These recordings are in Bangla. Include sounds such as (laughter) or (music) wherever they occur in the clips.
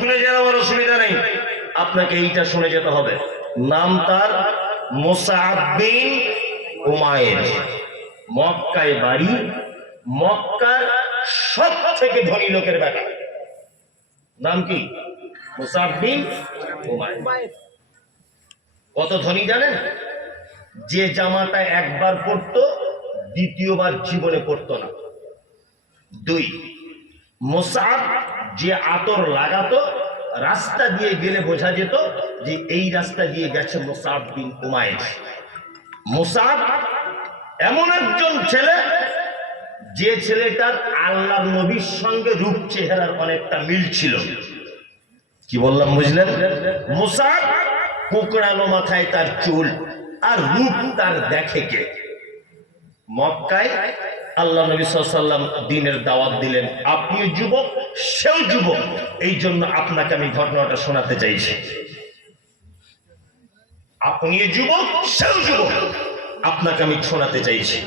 ভুলে যান আমার অসুবিধা নেই। আপনাকে এইটা শুনে যেতে হবে। নাম তার মক্কায় বাড়ি, মক্কার সব থেকে ধনী লোকের বেটা। নাম কি? কত ধনী জানেন? যে জামাটা একবার পরতো, দ্বিতীয়বার জীবনে পরতো না। দুই মোসাব যে আতর লাগাতো, রাস্তা দিয়ে গেলে বোঝা যেত যে এই রাস্তা দিয়ে গেছে মোসাদ বিন উমায়ের মোসাব এমন একজন ছেলে, যে ছেলেটার আল্লাহ নবীর সঙ্গে রূপ চেহারার অনেকটা মিল ছিল। কি বললাম বুঝলেন? মোসাব কোকড়ানো মাথায় তার চুল আর রূপ তার দেখে কে? মক্কায় আল্লাহ নবী সাল্লাম দিনের দাওয়াত দিলেন। আপনিও যুবক, সেও যুবক। এই জন্য আপনাকে আমি ঘটনাটা শোনাতে চাইছি। আপনিও যুবক, সেও যুবক। আপনাকে আমি শোনাতে চাইছি।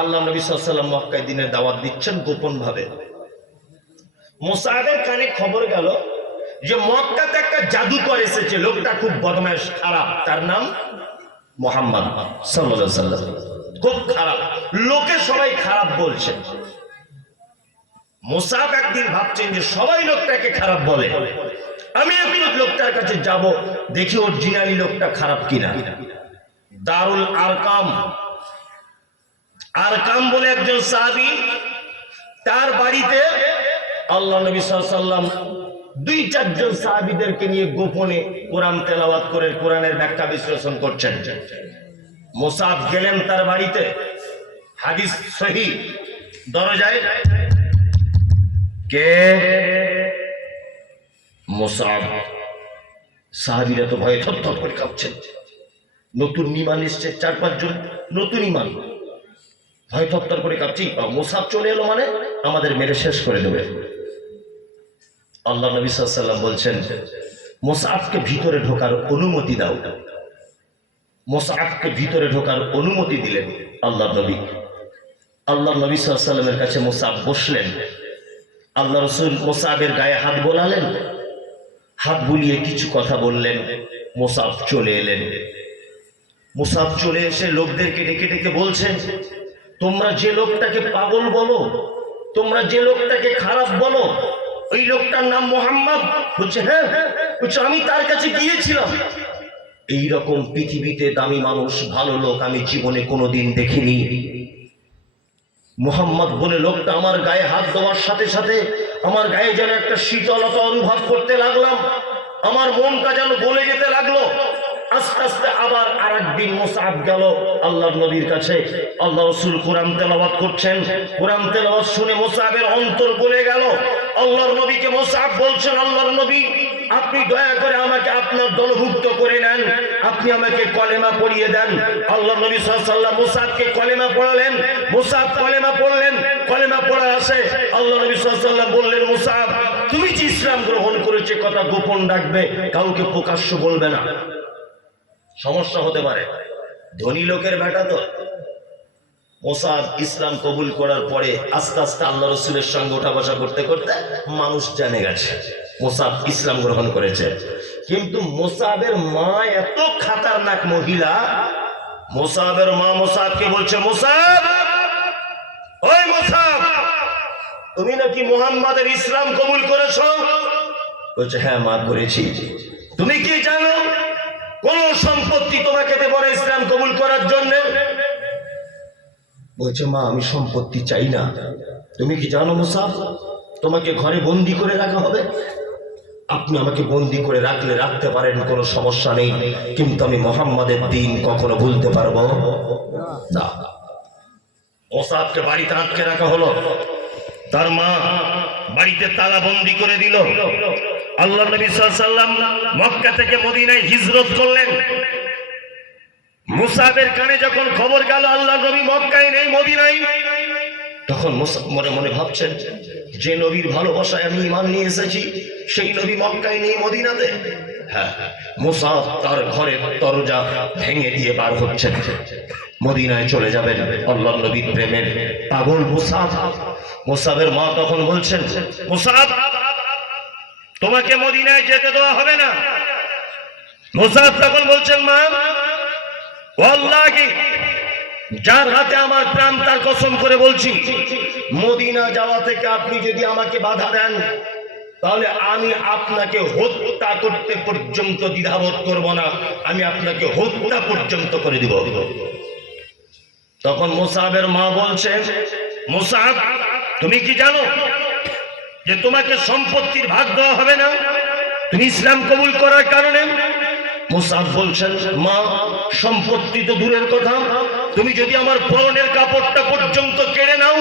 আল্লাহ নবী সাল্লাম মক্কায় দিনের দাওয়াত দিচ্ছেন গোপন ভাবে মোসাহের কানে খবর গেল যে মক্কাতে একটা জাদুকর এসেছে। লোকটা খুব বদমাইশ খারাপ। তার নাম মোহাম্মদ সাল্লাম খুব খারাপ। লোকে সবাই খারাপ বলছে। মোসাফ একদিন ভাবছেন যে সবাই লোকটাকে খারাপ বলে। আমি একটু লোকটার কাছে যাব, দেখি অরিজিনালি লোকটা খারাপ কিনা। দারুল আরকাম। আরকাম বলে একজন সাহাবী, তার বাড়িতে আল্লাহ নবী সাল্লাম দুই চারজন সাহাবিদেরকে নিয়ে গোপনে কোরআন তেলাওয়াত করে কোরআনের ব্যাখ্যা বিশ্লেষণ করছেন। মোসাদ গেলেন তার বাড়িতে। হাদিস সহি। দরজায় কে? মোসাফ সাহাবিরা তো ভয়ে থর করে কাঁপছেন। নতুন ইমান এসছে, চার পাঁচজন নতুন ইমান ভয় থর করে কাঁপছি মোসাফ চলে এলো মানে আমাদের মেরে শেষ করে দেবে। আল্লাহ নবী সাল্লাম বলছেন মোসাফকে ভিতরে ঢোকার অনুমতি দাও। মোসাফকে ভিতরে ঢোকার অনুমতি দিলেন আল্লাহ নবী। আল্লাহ নবী সাল্লামের কাছে মোসাফ বসলেন। আল্লাহ রসুল মোসাফের গায়ে হাত বোলালেন। হাত বুলিয়ে কিছু কথা বললেন। মোসাফ চলে এলেন। মোসাফ চলে এসে লোকদেরকে ডেকে ডেকে বলছেন তোমরা যে লোকটাকে পাগল বলো, তোমরা যে লোকটাকে খারাপ বলো ওই লোকটার নাম মোহাম্মদ। বলছে হ্যাঁ বলছে, আমি তার কাছে গিয়েছিলাম। এই রকম পৃথিবীতে দামি মানুষ, ভালো লোক আমি জীবনে কোনোদিন দেখিনি। মোহাম্মদ বলে, লোকটা আমার গায়ে হাত দেওয়ার সাথে সাথে আমার গায়ে যেন একটা শীতলতা অনুভব করতে লাগলাম। আমার মনটা যেন গলে যেতে লাগল। আস্তে আস্তে আবার আর একদিন মোসাফ গেল আল্লাহ নবীর কাছে। আল্লাহ রসুল কোরআন তেলাবাদ করছেন। কোরআন তেলাবাদ শুনে মোসাহের অন্তর গলে গেল। আল্লাহর নবীকে মোসাফ বলছেন, আল্লাহর নবী, আপনি দয়া করে আমাকে আপনার দলভুক্ত করে নেন। আপনি আমাকে কলেমা পড়িয়ে দেন। আল্লাহ নবী সাল্লাম মুসাফকে কলেমা পড়ালেন। মুসাফ কলেমা পড়লেন। কলেমা পড়া আসে। আল্লাহ নবী সাল্লাম বললেন মুসাফ তুমি যে ইসলাম গ্রহণ করেছে কথা গোপন ডাকবে কাউকে প্রকাশ্য বলবে না। সমস্যা হতে পারে। ধনী লোকের বেটা তো। মোসাদ ইসলাম কবুল করার পরে আস্তে আস্তে আল্লাহ রসুলের সঙ্গে ওঠা বসা করতে করতে মানুষ জেনে গেছে। মোসাদ ইসলাম গ্রহণ করেছে। কিন্তু মোসাবের মা এত খাতারনাক মহিলা মোসাবের মা মোসাবকে বলছে মোসাব ওই মোসাব তুমি নাকি মোহাম্মদের ইসলাম কবুল করেছ? বলছে হ্যাঁ মা, করেছি। তুমি কি জানো, কোন সম্পত্তি তোমাকে দেব না ইসলাম কবুল করার জন্য? বলছে, মা, আমি সম্পত্তি চাই না। তুমি কি জানো মুসাফ তোমাকে ঘরে বন্দি করে রাখা হবে? আপনি আমাকে বন্দি করে রাখলে রাখতে পারেন, কোনো সমস্যা নেই। কিন্তু আমি মোহাম্মদের দিন কখনো ভুলতে পারব। না। মোসাফকে বাড়িতে আটকে রাখা হলো। তার মা বাড়িতে তালা বন্দি করে দিল। আল্লাহ নবী সাল্লাম মক্কা থেকে মদিনায় হিজরত করলেন। মুসাবের কানে যখন খবর গেল, আল্লাহ নবী মক্কায় নেই, মদিনায়। তখন মনে মনে ভাবছেন, যে নবীর ভালোবাসায় আমি ইমান নিয়ে এসেছি, সেই নবী মক্কায় নেই, মদিনাতে। হ্যাঁ মুসাফ তার ঘরের দরজা ভেঙে দিয়ে বার হচ্ছেন মদিনায় চলে যাবেন আল্লাহ নবীর প্রেমের পাগল মুসাফ মুসাবের মা তখন বলছেন, মুসাব, তোমাকে মদিনায় যেতে দেওয়া হবে না। মুসাব তখন বলছেন, মা যার হাতে আমার প্রাণ, তার কসম করে বলছি, মদিনা যাওয়া থেকে আপনি যদি আমাকে বাধা দেন, তাহলে আমি আপনাকে হত্যা করতে পর্যন্ত দ্বিধাবোধ করব না, আমি আপনাকে হত্যা পর্যন্ত করে দিব। তখন মুসাহের মা বলছেন মুসাহ তুমি কি জানো যে তোমাকে সম্পত্তির ভাগ দেওয়া হবে না? তুমি ইসলাম কবুল করার কারণে মুসাফ বলছেন, মা, সম্পত্তি তো দূরের কথা। তুমি যদি আমার পরনের কাপড়টা পর্যন্ত কেড়ে নাও,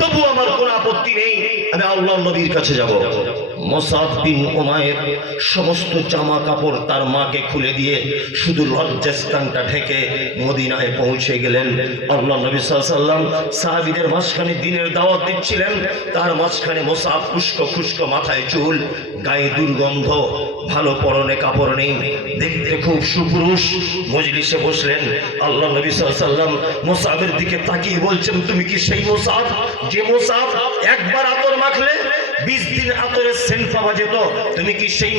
তবু আমার কোনো আপত্তি নেই। আমি আল্লাহ নবীর কাছে যাব। মোসাফ বিন ওমায়ের সমস্ত জামা কাপড় তার মাকে খুলে দিয়ে শুধু লজ্জাস্থানটা ঢেকে মদিনায় পৌঁছে গেলেন। আল্লাহ নবী সাল্লাম সাহাবিদের মাঝখানে দিনের দাওয়াত দিচ্ছিলেন। তার মাঝখানে মোসাফ খুস্কো খুস্কো মাথায় চুল, গায়ে দুর্গন্ধ ভালো পরনে কাপড় নেই, দেখতে খুব সুপুরুষ। মজলিসে বসলেন, আল্লাহ নবী সাল্লাম মোসাফের দিকে তাকিয়ে বলছেন, তুমি কি সেই মোসাফ যে মোসাফ একবার আতর মাখলে বিশ দিন আতরের পাওয়া যেত। তুমি কি সেই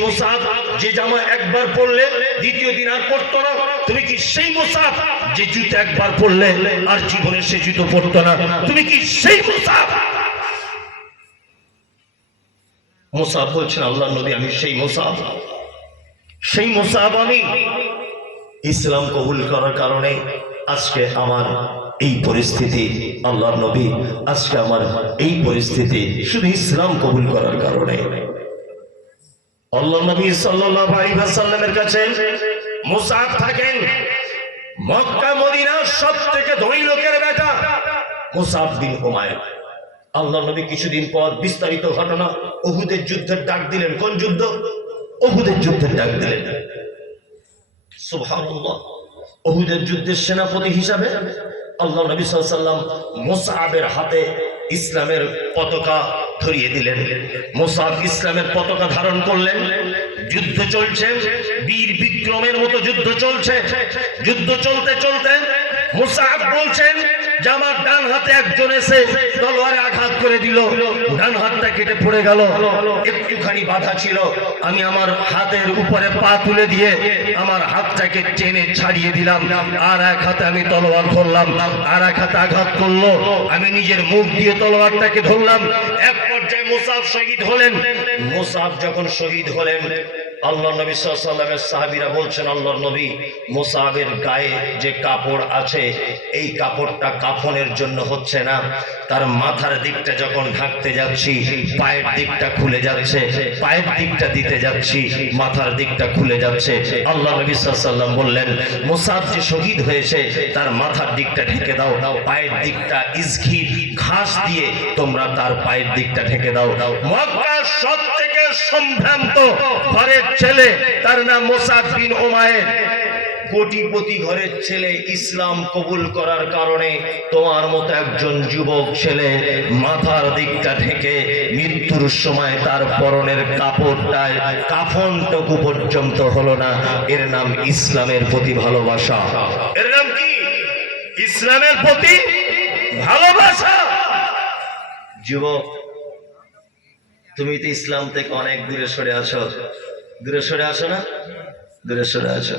যে জামা একবার পরলে দ্বিতীয় দিন আর পরতো না। তুমি কি সেই মোসাফ যে জুতো একবার পরলে আর জীবনে সে জুতো পরতো না। তুমি কি সেই মোসাফ মোসাফ বলছেন আল্লাহ নবী, আমি সেই মোসাফ সেই মোসাফ আমি ইসলাম কবুল করার কারণে আজকে আমার এই পরিস্থিতি, আল্লাহর নবী আজকে আমার এই পরিস্থিতি শুধু ইসলাম কবুল করার কারণে। আল্লাহ নবী সাল্লাল্লাহু আলাইহি কাছে মুসাফ থাকেন। মক্কা, মদিনার সবথেকে ধনী লোকের বেটা মুসাফ বিন উমাইর। আল্লাহ নবী কিছুদিন পর বিস্তারিত ঘটনা ওহুদের যুদ্ধের ডাক দিলেন, কোন যুদ্ধ? ওহুদের যুদ্ধের ডাক দিলেন। ওহুদের যুদ্ধের সেনাপতি হিসাবে আল্লাহ নবী সাল্লাম মোসাবের হাতে ইসলামের পতাকা ধরিয়ে দিলেন। মোসাব ইসলামের পতাকা ধারণ করলেন। যুদ্ধ চলছে। বীর বিক্রমের মতো যুদ্ধ চলছে। যুদ্ধ চলতে চলতে মুসাব বলছেন যে আমার ডান হাতে একজন এসে তলোয়ারে আঘাত করে দিল। ডান হাতটা কেটে পড়ে গেল। একটুখানি বাধা ছিল। আমি আমার হাতের উপরে পা তুলে দিয়ে আমার হাতটাকে টেনে ছাড়িয়ে দিলাম। আর এক হাতে আমি তলোয়ার ধরলাম, আর এক হাতে আঘাত করল। আমি নিজের মুখ দিয়ে তলোয়ারটাকে ধরলাম। এক পর্যায়ে মোসাফ শহীদ হলেন। মোসাফ যখন শহীদ হলেন আল্লাহ নবী সাল্লামের সাহাবিরা বলছেন আল্লাহ নবী মোসাবের গায়ে যে কাপড় আছে, এই কাপড়টা কাফনের জন্য হচ্ছে না। তার মাথার দিকটা যখন ঢাকতে যাচ্ছি, পায়ের দিকটা খুলে যাচ্ছে, পায়ের দিকটা দিতে যাচ্ছি, মাথার দিকটা খুলে যাচ্ছে। আল্লাহ নবী সাল্লাম বললেন, মোসাব যে শহীদ হয়েছে, তার মাথার দিকটা ঢেকে দাও দাও পায়ের দিকটা ইসঘি ঘাস দিয়ে তোমরা তার পায়ের দিকটা ঢেকে দাও। দাও সব থেকে সম্ভ্রান্ত ঘরের ছেলে, তার নাম মোসাদ বিন ওমায়ের। কোটিপতি ঘরের ছেলে ইসলাম কবুল করার কারণে তোমার মতো একজন যুবক ছেলে মাথার দিকটা ঢেকে মৃত্যুর সময় তার পরনের কাপড়টায় কাফনটুকু পর্যন্ত হলো না। এর নাম ইসলামের প্রতি ভালোবাসা। এর নাম কি? ইসলামের প্রতি ভালোবাসা। যুবক, তুমি তো ইসলাম থেকে অনেক দূরে সরে আসো দূরে সরে আসো না? দূরে সরে আসো।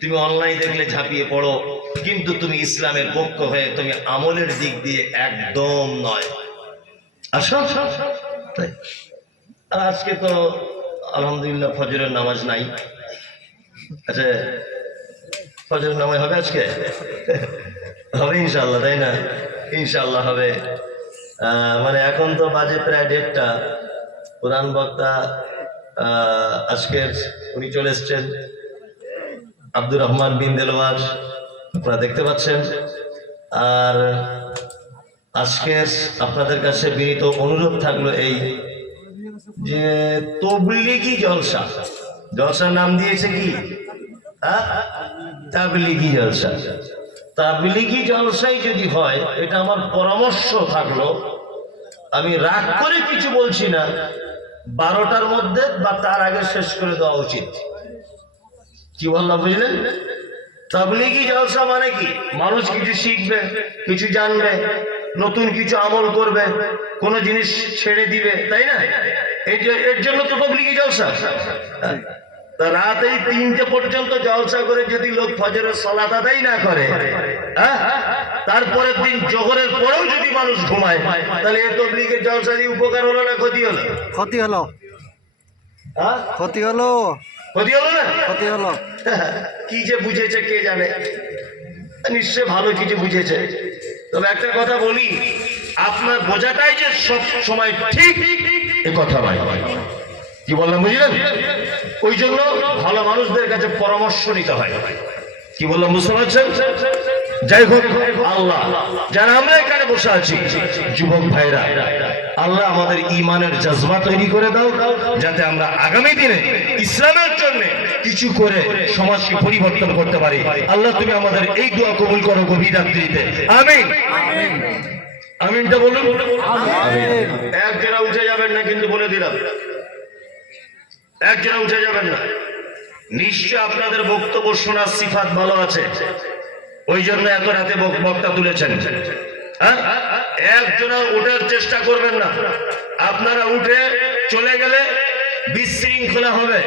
তুমি অনলাইন দেখলে ঝাঁপিয়ে পড়ো। কিন্তু তুমি ইসলামের পক্ষ হয়ে তুমি আমলের দিক দিয়ে একদম নয়। তাই। আর আজকে তো আলহামদুলিল্লাহ ফজরের নামাজ নাই। আচ্ছা ফজরের নামাজ হবে আজকে? হবে ইনশাল্লাহ তাই না? ইনশাল্লাহ হবে। মানে এখন তো বাজে প্রায় দেড়টা। প্রধান বক্তা আজকের উনি চলে এসছেন আব্দুর রহমান বিন দেলোয়ার। আপনারা দেখতে পাচ্ছেন। আর আজকের আপনাদের কাছে বিনীত অনুরোধ থাকল এই যে তবলিগি জলসা। জলসার নাম দিয়েছে কি? হ্যাঁ? তাবলিগি জলসা। তাবলিগি জলসাই যদি হয়, এটা আমার পরামর্শ থাকল। আমি রাগ করে কিছু বলছি না। বারোটার মধ্যে বা তার আগে শেষ করে দেওয়া উচিত। কি বললাম বুঝলেন? তাবলিগি জলসা মানে কি? মানুষ কিছু শিখবে, কিছু জানবে, নতুন কিছু আমল করবে, কোন জিনিস ছেড়ে দিবে, তাই না? এর জন্য তো তবলিগি জলসা। তা রাত এই তিনটে পর্যন্ত জলসা করে যদি লোক ফজরের সলাত আদায় না করে হ্যাঁ? তারপরের দিন জোহরের পরেও যদি মানুষ ঘুমায় তাহলে এ তবলিগের জলসা দিয়ে উপকার হলো না ক্ষতি হলো? ক্ষতি হলো। হ্যাঁ? ক্ষতি হলো। ক্ষতি হলো না? ক্ষতি হলো। (laughs) কি যে বুঝেছে কে জানে? নিশ্চয় ভালো কিছু বুঝেছে। তবে একটা কথা বলি আপনার বোঝাটাই যে সব সময় ঠিক এ কথা নয়। কি বললাম বুঝলেন? ওই জন্য ভালো মানুষদের কাছে পরামর্শ নিতে হয়। কি বললাম বুঝতে পারছেন? যাই হোক আল্লাহ যারা আমরা এখানে বসে আছি যুবক ভাইরা আল্লাহ আমাদের ইমানের জজবা তৈরি করে দাও যাতে আমরা আগামী দিনে ইসলামের জন্য কিছু করে সমাজকে পরিবর্তন করতে পারি। আল্লাহ তুমি আমাদের এই দোয়া কবুল করো গভীর রাত্রিতে। আমিন। আমিনটা বলুন। একজনা উঠে যাবেন না কিন্তু বলে দিলাম। একজনা উঠে যাবেন না। নিশ্চয় আপনাদের বক্তব্য শোনার সিফাত ভালো আছে। ওই জন্য এত রাতে বক- বক্তা তুলেছেন। হ্যাঁ? একজনা উঠার চেষ্টা করবেন না। আপনারা উঠে চলে গেলে বিশৃঙ্খলা হবে।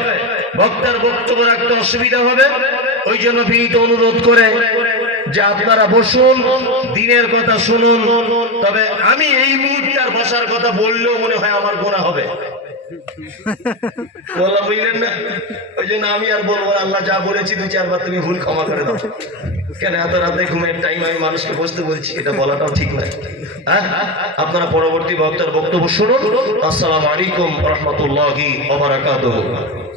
বক্তার বক্তব্য রাখতে অসুবিধা হবে। ওই জন্য বিনীত অনুরোধ করে যে আপনারা বসুন, দিনের কথা শুনুন। তবে আমি এই মুহূর্তে আর বসার কথা বললেও মনে হয় আমার গোনা হবে। বলা বুঝলেন না? ওই জন্য আমি আর বলব আল্লাহ যা বলেছি দু চারবার তুমি ভুল ক্ষমা করে দাও। কেন এত রাতে ঘুমের টাইম আমি মানুষকে বসতে বলছি? এটা বলাটাও ঠিক নয়। হ্যাঁ? আপনারা পরবর্তী বক্তার বক্তব্য শুনুন। আসসালাম আলাইকুম রহমতুল্লাহি ওবারাকাতুহু বারাকাতুহু।